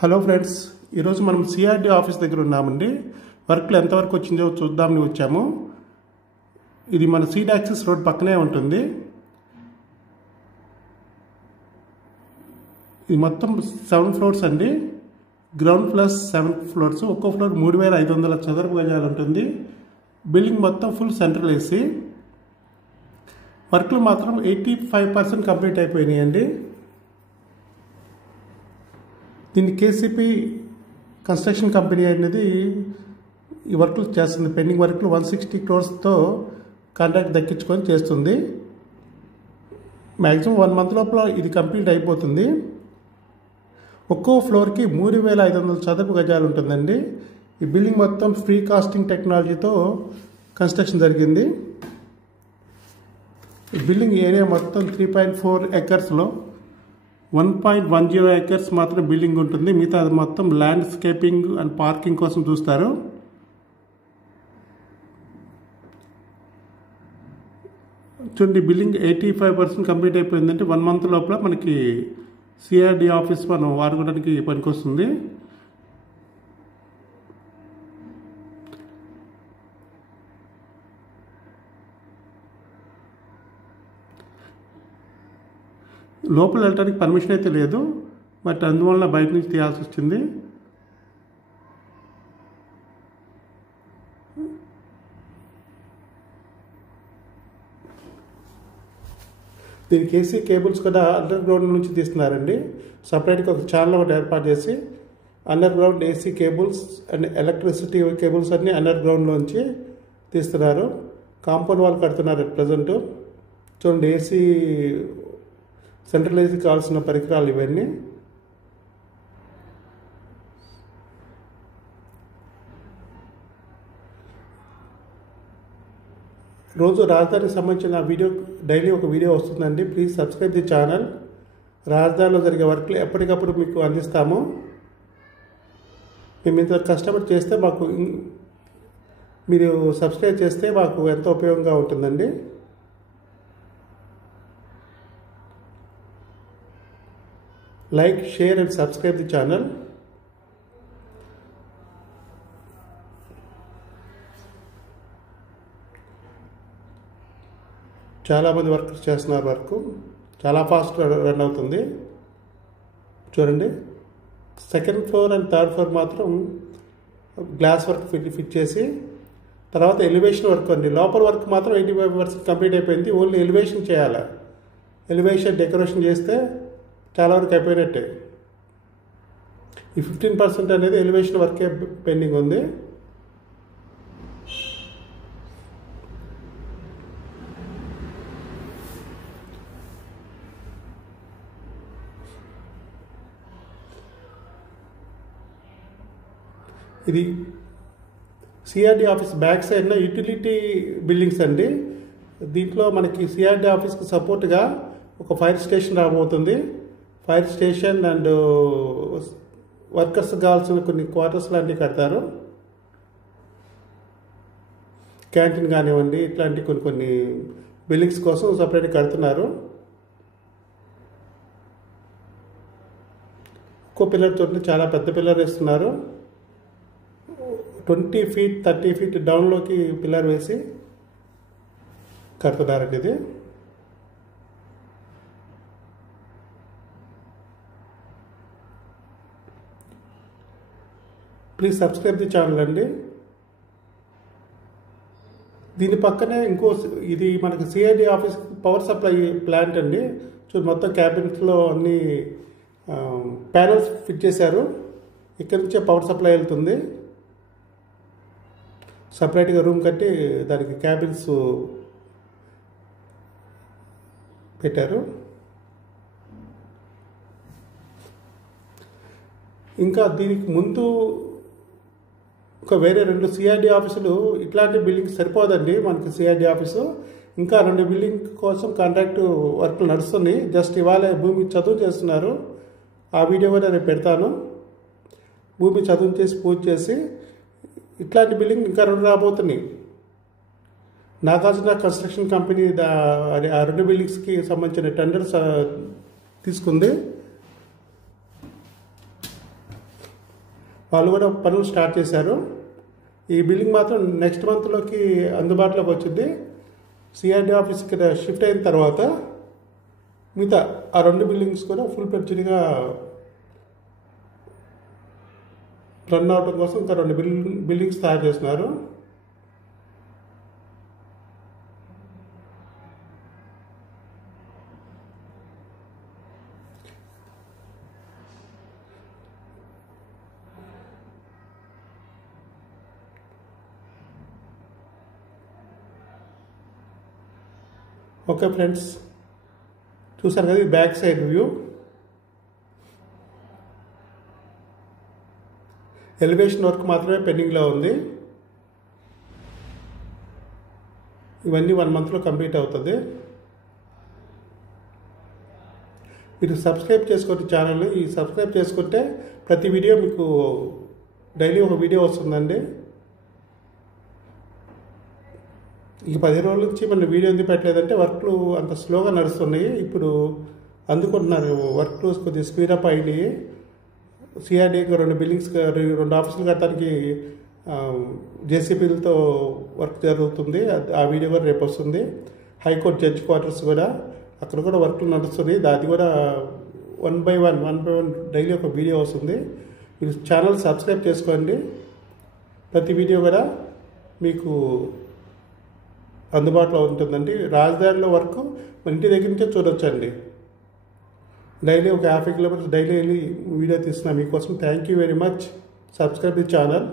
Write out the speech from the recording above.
Hello friends, ఈరోజు మనం CRD office దగ్గర ఉన్నామండి. వర్క్లు ఎంతవరకు వచ్చిందో చూద్దామని వచ్చాము. ఇది మన సీడ్ యాక్సిస్ రోడ్ పక్కనే ఉంటుంది. ఇది మొత్తం 7 ఫ్లోర్స్ అండి. Ground plus 7 floors. ఒక్కో ఫ్లోర్ 3500 చదరపు గజాలు ఉంటుంది. బిల్డింగ్ మొత్తం ఫుల్ సెంట్రల్ ఏసీ. వర్క్లు మాత్రం 85% కంప్లీట్ అయిపోయినాయండి. దీన్ని కేసీపీ కన్స్ట్రక్షన్ కంపెనీ అనేది ఈ వర్క్లు చేస్తుంది. పెండింగ్ వర్క్లు 160 crores కాంట్రాక్ట్ దక్కించుకొని చేస్తుంది. మ్యాక్సిమం 1 month లోపల ఇది కంప్లీట్ అయిపోతుంది. ఒక్కో ఫ్లోర్కి 3500 చదరపు గజాలు ఉంటుందండి. ఈ బిల్డింగ్ మొత్తం ఫ్రీ కాస్టింగ్ టెక్నాలజీతో కన్స్ట్రక్షన్ జరిగింది. ఈ బిల్డింగ్ ఏరియా మొత్తం 3.4 acresలో 1.10 acres మాత్రం బిల్డింగ్ ఉంటుంది. మిగతా అది మొత్తం ల్యాండ్స్కేపింగ్ అండ్ పార్కింగ్ కోసం చూస్తారు. చూడండి, బిల్డింగ్ 85% కంప్లీట్ అయిపోయిందంటే 1 month లోపల మనకి సిఆర్డి ఆఫీస్ మనం వాడుకోవడానికి పనికొస్తుంది. లోపల వెళ్ళడానికి పర్మిషన్ అయితే లేదు, బట్ అందువల్ల బయట నుంచి తీయాల్సి వచ్చింది. దీనికి ఏసీ కేబుల్స్ కూడా అండర్ గ్రౌండ్ నుంచి తీస్తున్నారండి. సపరేట్గా ఒక ఛానల్ ఒకటి ఏర్పాటు చేసి under ground AC cables and electricity cables అన్నీ అండర్ గ్రౌండ్లోంచి తీస్తున్నారు. కాంపౌండ్ వాల్ కడుతున్నారు ప్రజెంట్. చూడండి, ఏసీ సెంట్రల్ ఏసీ కావాల్సిన పరికరాలు ఇవన్నీ. రోజు రాజధానికి సంబంధించిన వీడియో డైలీ ఒక వీడియో వస్తుందండి. Please subscribe the channel. రాజధానిలో జరిగే వర్క్లు ఎప్పటికప్పుడు మీకు అందిస్తాము. మేము ఇంత కష్టపడి చేస్తే మీరు సబ్స్క్రైబ్ చేస్తే మాకు ఎంతో ఉపయోగంగా ఉంటుందండి. Like, share and subscribe the channel. చాలా మంది వర్కర్స్ చేస్తున్నారు. వర్క్ చాలా ఫాస్ట్ రన్ అవుతుంది. చూడండి, 2nd floor and 3rd floor మాత్రం గ్లాస్ వర్క్ ఫిట్ చేసి తర్వాత ఎలివేషన్ వర్క్ అండి. లోపల వర్క్ మాత్రం 85% కంప్లీట్ అయిపోయింది. ఓన్లీ ఎలివేషన్ చేయాలి. ఎలివేషన్ డెకరేషన్ చేస్తే చాలా వరకు అయిపోయినట్టే. ఈ 15% అనేది ఎలివేషన్ వర్కే పెండింగ్ ఉంది. ఇది సిఆర్డి ఆఫీస్ బ్యాక్ సైడ్న యూటిలిటీ బిల్డింగ్స్ అండి. దీంట్లో మనకి సిఆర్డి ఆఫీస్కి సపోర్ట్గా ఒక ఫైర్ స్టేషన్ రాబోతుంది. ఫైర్ స్టేషన్ అండ్ వర్కర్స్ కావాల్సిన కొన్ని క్వార్టర్స్ లాంటివి కడతారు. క్యాంటీన్ కానివ్వండి, ఇట్లాంటి కొన్ని బిల్డింగ్స్ కోసం సపరేట్గా కడుతున్నారు. ఒక్కో పిల్లర్ తోటి చాలా పెద్ద పిల్లర్ వేస్తున్నారు. 20 feet 30 feet డౌన్లోకి పిల్లర్ వేసి కడుతున్నారండి. ఇది ప్లీజ్ సబ్స్క్రైబ్ ది ఛానల్ అండి. దీని పక్కనే ఇది మనకి CID office power supply plant అండి. మొత్తం క్యాబిన్స్లో అన్ని ప్యానల్స్ ఫిట్ చేశారు. ఇక్కడి నుంచే పవర్ సప్లై వెళ్తుంది. సపరేట్గా రూమ్ కట్టి దానికి క్యాబిన్స్ పెట్టారు. ఇంకా దీనికి ముందు వేరే 2 సిఆర్డి ఆఫీసులు, ఇట్లాంటి బిల్డింగ్ సరిపోదండి మనకి సిఆర్డి ఆఫీసు. ఇంకా 2 బిల్డింగ్ కోసం కాంట్రాక్ట్ వర్క్లు నడుస్తున్నాయి. జస్ట్ ఇవాళ భూమి చదువు చేస్తున్నారు. ఆ వీడియో కూడా నేను పెడతాను. భూమి చదువు చేసి పూజ చేసి ఇట్లాంటి బిల్డింగ్ ఇంకా 2 రాబోతున్నాయి. నాగార్జున కన్స్ట్రక్షన్ కంపెనీ ఆ 2 బిల్డింగ్స్కి సంబంధించిన టెండర్స్ తీసుకుంది. వాళ్ళు కూడా పనులు స్టార్ట్ చేశారు. ఈ బిల్డింగ్ మాత్రం నెక్స్ట్ మంత్లోకి అందుబాటులోకి వచ్చింది. సిఆర్డీ ఆఫీస్ ఇక్కడ షిఫ్ట్ అయిన తర్వాత మిగతా ఆ 2 బిల్డింగ్స్ కూడా ఫుల్ ఫ్లెడ్జ్డ్గా రన్ అవడం కోసం ఇంకా 2 బిల్డింగ్స్ తయారు చేస్తున్నారు. ఓకే ఫ్రెండ్స్, చూసారు కదా, ఇది back side view. Elevation work మాత్రమే పెండింగ్లో ఉంది. ఇవన్నీ 1 మంత్లో కంప్లీట్ అవుతుంది. మీరు సబ్స్క్రైబ్ చేసుకోండి ఛానల్ని. ఈ సబ్స్క్రైబ్ చేసుకుంటే ప్రతి వీడియో మీకు డైలీ ఒక వీడియో వస్తుందండి. ఈ 10 రోజుల నుంచి మన వీడియో ఎందుకు పెట్టలేదంటే వర్క్లు అంత స్లోగా నడుస్తున్నాయి. ఇప్పుడు అందుకుంటున్నారు, వర్క్లు కొద్దిగా స్పీడప్ అయినాయి. సిఆర్డీకి 2 బిల్డింగ్స్ 2 ఆఫీసులు కట్టడానికి జేసీబీలతో వర్క్ జరుగుతుంది. ఆ వీడియో కూడా రేపు వస్తుంది. హైకోర్టు జడ్జి క్వార్టర్స్ కూడా అక్కడ కూడా వర్క్లు నడుస్తున్నాయి. అది కూడా 1 by 1 డైలీ ఒక వీడియో వస్తుంది. మీరు ఛానల్ సబ్స్క్రైబ్ చేసుకోండి. ప్రతి వీడియో కూడా మీకు అందుబాటులో ఉంటుందండి. రాజధానిలో వర్క్ మన ఇంటి దగ్గర నుంచే చూడొచ్చండి. డైలీ ఒక 50 కిలోమీటర్స్ డైలీ వెళ్ళి వీడియో తీస్తున్నాను మీకోసం. Thank you very much. Subscribe the channel.